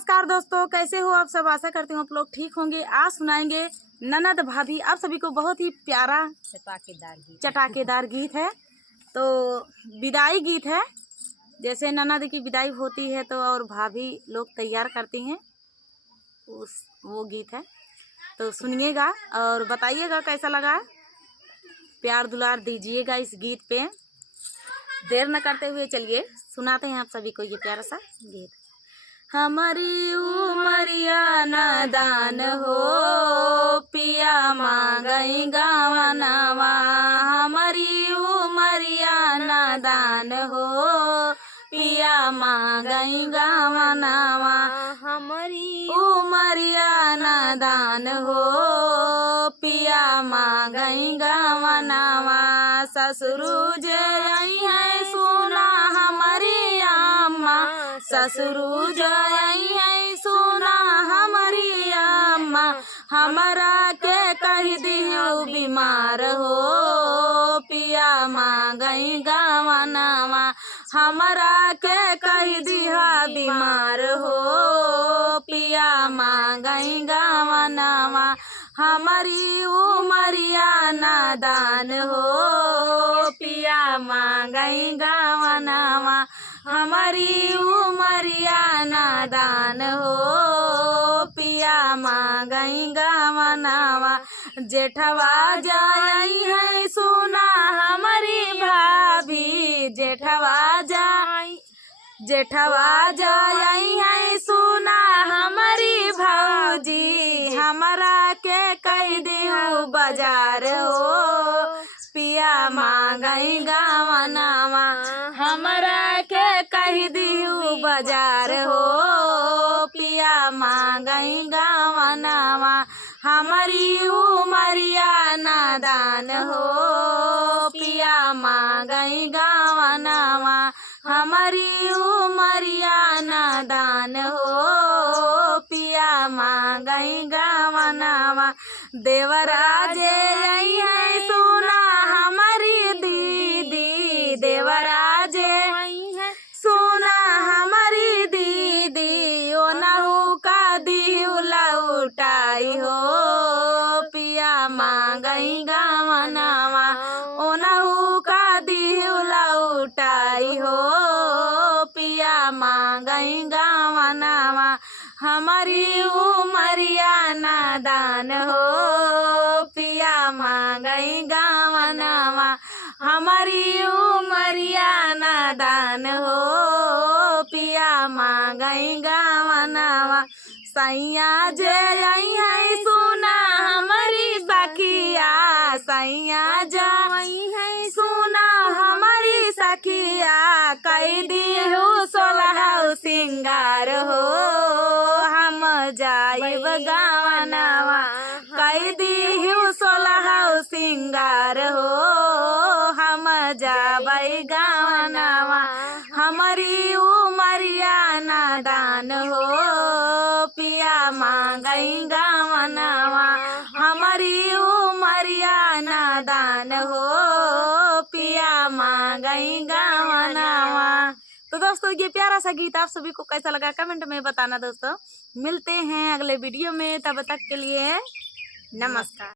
नमस्कार दोस्तों, कैसे हो आप सब। आशा करती हूँ आप लोग ठीक होंगे। आज सुनाएंगे ननद भाभी आप सभी को बहुत ही प्यारा चटाकेदार गीत है। तो विदाई गीत है। जैसे ननद की विदाई होती है तो और भाभी लोग तैयार करती हैं, वो गीत है। तो सुनिएगा और बताइएगा कैसा लगा। प्यार दुलार दीजिएगा इस गीत पे। देर न करते हुए चलिए सुनाते हैं आप सभी को ये प्यारा सा गीत। हमारी उमरिया नादान हो, पिया मांगई गावनावा। हमारी उमरिया नादान हो, पिया मांगई गावनावा। हमारी उमरिया नादान हो, पिया मांगई गावनावा। ससुरु जई है सुना हमारी अम्मा, ससुरु जई है सुना हमारी अम्मा। हमारा के कह दियो बीमार हो, पिया मांगई गावनावा। हमारा के कह दिया बीमार हो, पिया मांगई गावनावा। हमारी उमरिया नादान हो, पिया मांगई गावनावा। हमारी उमरिया नादान हो, पिया मांगई गावनावा। जेठवा जाई है सुना हमारी भाभी, जेठवा जाई है सुना हमारी भौजी। हमारा के कह दियो बाजार हो, पिया मांगई गावनावा। हमारा के कह दियो बाजार हो, पिया मांगई गावनावा। हमारी उमरिया नादान हो, पिया मांगई गावनावा। हमारी उमरिया नादान हो, पिया मांगई गावनावा। देवराजे आई है सुना हमारी दीदी, देवराजे सुना हमारी दीदी। ओ नहु का दियो लौटाई हो, पिया मांगई गावनावा। ओ नहु का दियो लौटाई हो, पिया मांगई गावनावा। हमारी उमरिया नादान हो, पिया मांगई गावनावा। हमारी उमरिया नादान हो, पिया मांगई गावनावा। सैया जे आई है सुना हमारी सखिया, सैया जाई है सुना हमारी सखिया। कई दियो सोलह सिंगार हो, हम जाइब गावनावा। कई दियो सोलह सिंगार हो, हम जाबै गावनावा। हमारी उमरिया नादान हो, पिया मांगई गावनावा। हमारी उमरिया नादान हो, पिया मांगई गावनावा। तो दोस्तों ये प्यारा सा गीत आप सभी को कैसा लगा कमेंट में बताना दोस्तों। मिलते हैं अगले वीडियो में, तब तक के लिए नमस्कार।